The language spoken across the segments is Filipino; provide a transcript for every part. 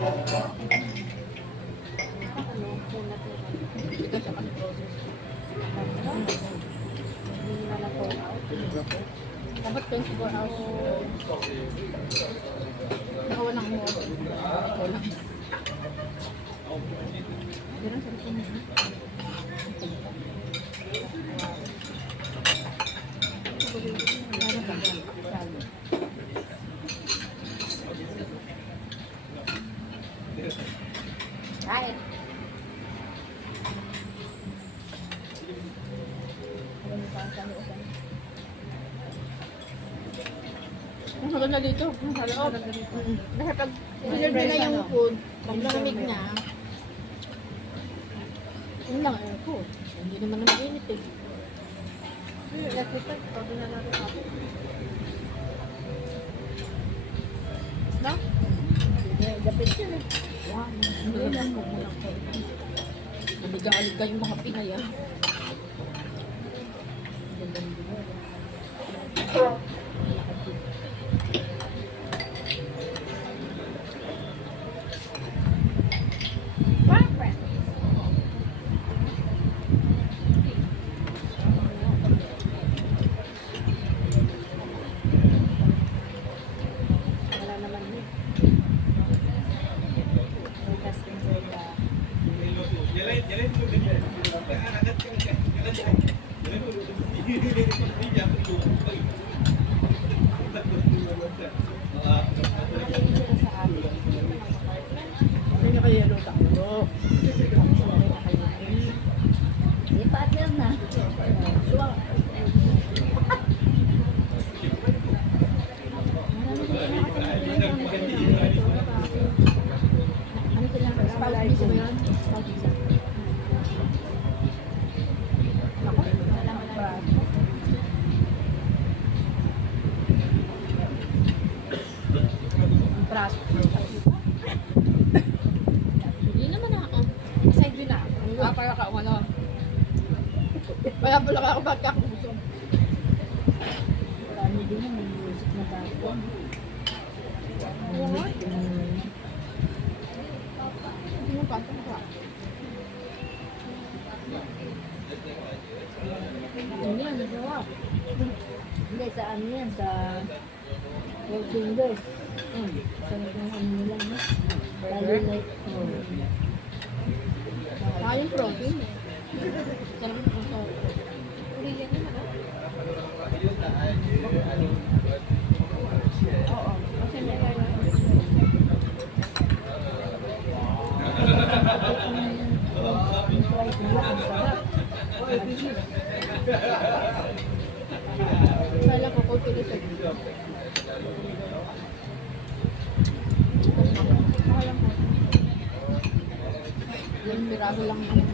Ano, muna to. Ito siya kasi process. Hindi nila na pour out. Dapat 24 hours. Nakawa ng mo. Ito lang. Ganun sa ito mo. Kahit. Ang sarap na dito. Ang sarap na dito. Kasi pag sinilbre na yung food, pag lamig na, yun lang ang food. Hindi naman na mainit eh. Electric fan, pwede na natin ako. No? Dapit yun eh. Wow, hindi lang mo lang kayo. Naligalig kayong mga Pinay ah. Gandang dinero. Hindi naman ako. Aside yun na. Para ka ano. Kaya pala ako pagkakabusog. Marami din yung music na bago. Hindi mo patong ka. Hindi yan, nagawa. Hindi, sa ano yan, sa Four Fingers. Sa ano nila, no? Lalo like, Saka yung protein eh. Sarap yung sa Korean naman ah. Oo. Kasi may kaya fries nila, ang sarap. Kala ko ko tuloy sa dito. Yung piraso lang yun.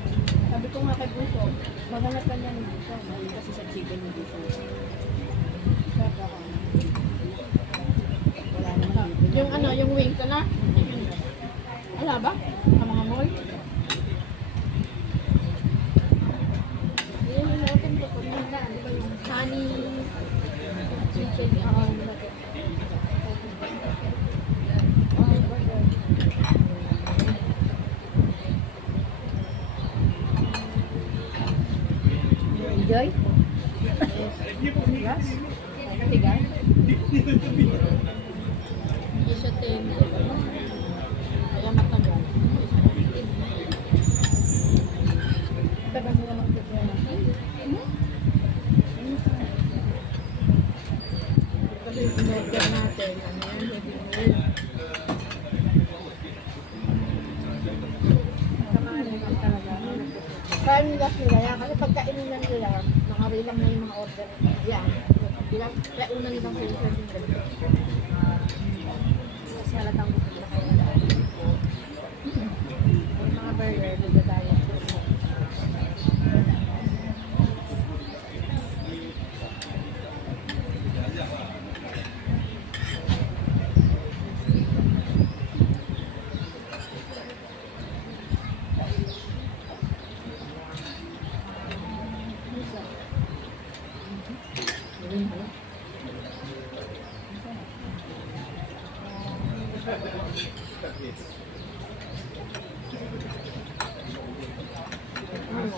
Sabi ko nga kay Buso, maghanap ka niya ng Buso. Mali kasi sa chicken ng Buso. Sarap ako. Wala naman dito. Yung ano, yung wings na? Wala ba? Sa mga mall? Yung natin ko kung nila, di ba yung honey chicken, Enjoy? Tigas? Tigas? Hindi siya tender. Kaya matagal. Tagal mo naman ito. Kasi yung order natin, ano yan, heavy meal. Kaya nila sila yan. Kasi pagkainin na nila, mga bilang na yung mga order. Yan. Bilang, kaya una nilang serving ganito. Kasi halatang gusto nila kayo na dahil. Yung mga burger, nila tayo.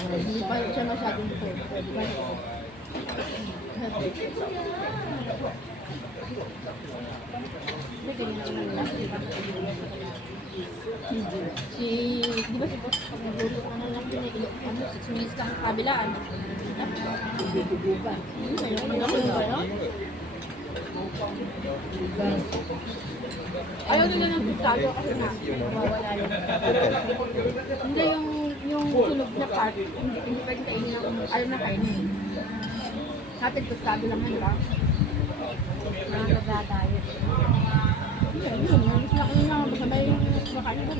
Hindi pa siya masyadong cold. Pwede ba? Si, di ba si Boss pag nagluto ano lang yun, 6 minutes lang kabilaan. Dugugan. Ayaw nila ng pistado kasi na mawawala yun. Hindi yung sunog na part, hindi pwede kainin ng ayaw na kainin. Natin pistado lang yan, ba? Nakakaba tayo. Yun, nandito na kayo na, basta may makain ba?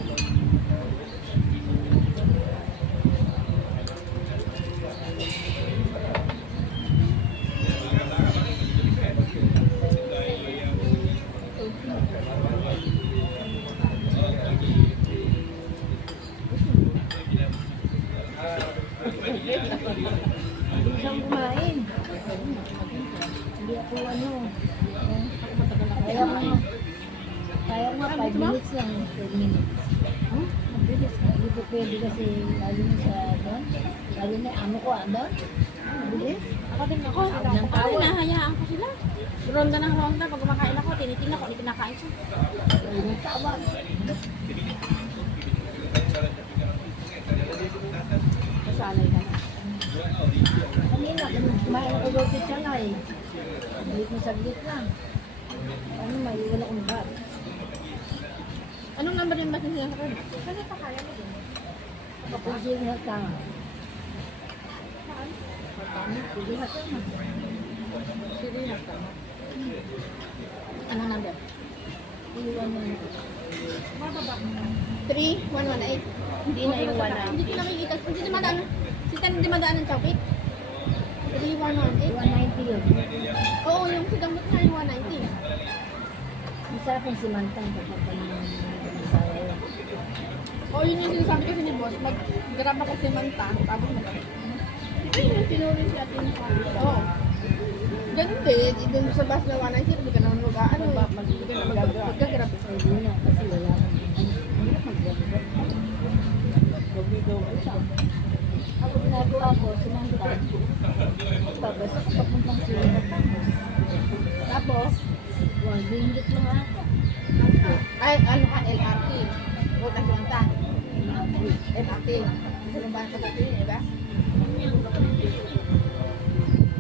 Isang kumain. Hindi ako ano. Kaya nga 5 minutes lang. 10 minutes. Mabilis na. Hindi ko pwede kasi lalo na sa doon. Lalo na yung amo ko doon. Mabilis. Ako din ako. Sabi ng Ako tao. hinahayaan ko sila. Ronda ng ronda. Pag kumakain ako, tinitingnan ko, hindi kinakain siya. Sabi ng tawag. Kasanay ka na. Kanina, kumain ako roti chanay. Saglit na saglit lang. Ano, may wala akong bag. Anong number yung basin siya sa kanya? Kasi pa kaya mo din. Kapag siya na tanga. Sige na tama. Sige na tama. Anong number? Iwan mo na. 3118. Hindi na yung wala. Hindi ko nakikita. Hindi naman daan. Si Tan hindi madaan ng chowkit. 3118. 190 yun. Oo, yung si Dambot na yung 190. Masarap yung simantang kapag masaya yun. Oo, yun yung sinasabi kasi ni Boss. Mag-grab ako si Manta. Tapos mag ayun yung tinuloy si atin. Oo. Ganun din. Doon sa bus na 190, hindi ka naman mag-ano. Hindi ka naman mag-grab. Hindi na kasi wala akong hindi na mag-grab. Ako ginagawa ko, simantang. Tapos ako papuntang sila tapos, ringgit lang ako. Ay, ano ka, LRT. O, kasi Manta. LRT. Kasi nung bata ka din, diba?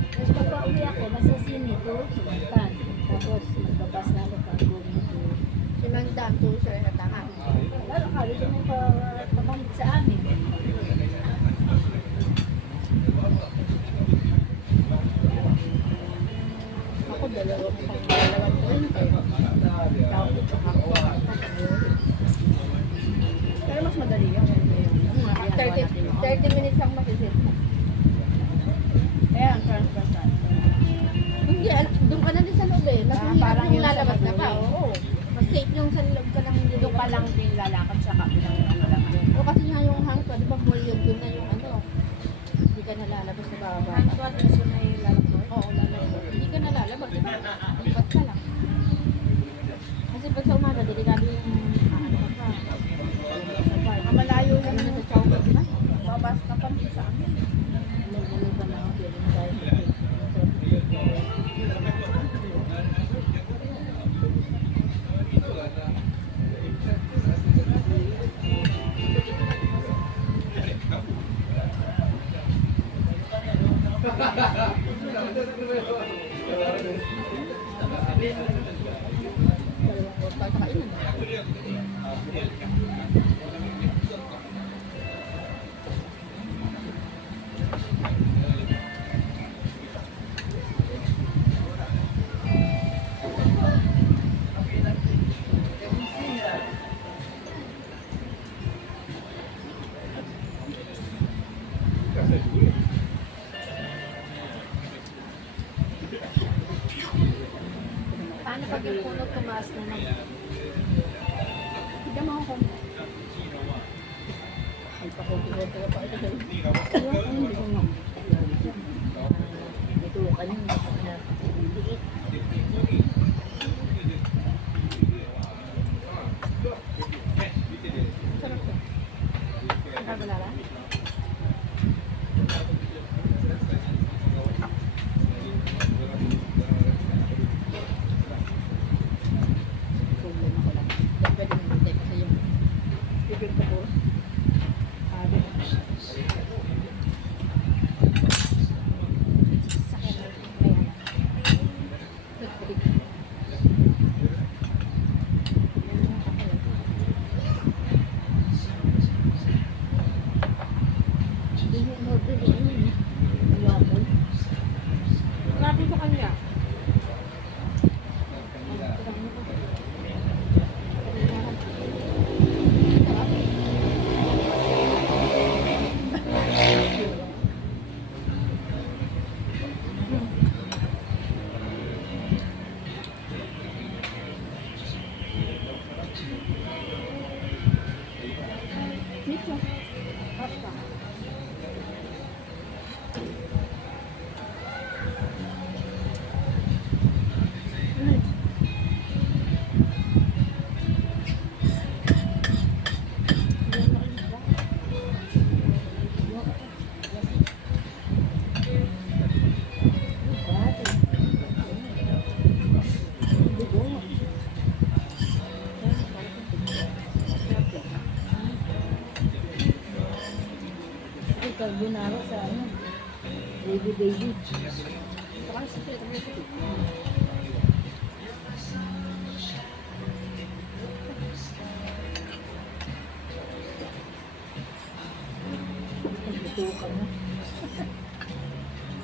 Tapos pagka-uwi ako, masasin ito, simantang. Tapos magbabas na ako pag going to. Si Mandam, to siya na tama. Lalo ka, dito may pabalik sa amin. Ako, dalawang 20. Tapos sa ako. Pero mas madali yun. 30 minutes ang masisit. Kaya ang transfer time. Hindi, doon ka na din sa loob eh. Mas mahirap parang yung yung sa lalabas ka pa. Madrid. Oo. Mas safe yung sa loob ka lang. Doon ka lang din lalakad sa kabilang ano lang. O kasi nga yung hangpa, di ba mall yun, doon na yung ano. Hindi ka nalalabas sa baba. Hanggang gusto na yung lalakad. Oo, lalabas. Hindi ka nalalabas, di ba? Lipat ka lang. Kasi pag sa umaga, delikado yung ano ka pa. Malayo lang Ano na sa chowder, di ba? Babas na pa sa amin. Nagdalo pa na ako, pwede na tayo. Dalawang oras tayo sa kainan. Paano pag yung puno tumaas na naman? Hindi mo ako. Ay, pakunti-kunti ka pa ito sa'yo. Hindi ko nga. Ito ka niyo, na liit. Sarap to. Balala? Problema ko lang. Pwede mo hindi kasi yung Bibig ko po. Sabi. Sakit na. Kaya na. nagpilig. Hindi mo in-order yun eh. Yabon. Grabe sa kanya. Dito. Basta. Ay, carbonara sa ano. Baby. Saka sa sila, kami sa Nagbuto ka na.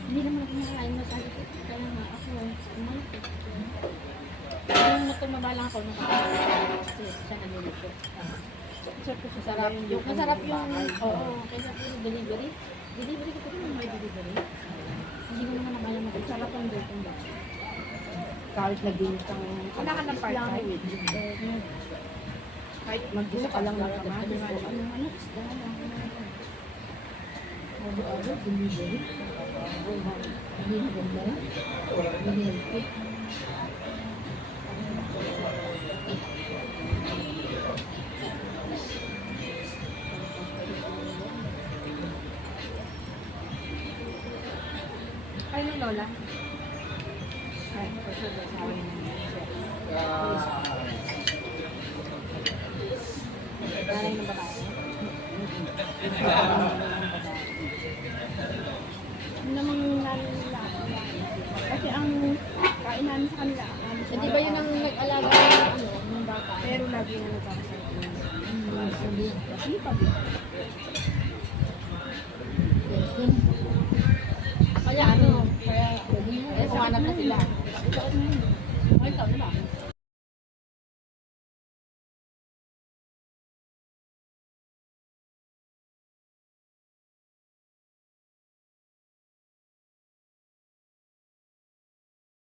Hindi naman ako makakain masabi ko. Kaya nga ako, umalit. Yung matumaba lang ako nung kasi siya nalilito. Masarap yung, oo, kaysa yung delivery. Delivery ko pa may delivery. Hindi ko naman nakaya mag-sarap ang dito ba. Kahit naginis kang Wala ka ng part-time? Kahit mag-isa ka lang ng kamatis. Ano, isda lang. Ano, delivery. Hindi maganda. Hindi. Ay, ni Lola. Ay, for sure, sabi niya. Nanay ng babae. Ano namang nanay nila? Kasi ang kain namin sa kanila. Hindi ba yun ang nag-alaga ng ano, ng bata? Pero lagi na nagkakasakit niya. Sabi, kasi pati. Kaya ano, kaya kumanap na sila.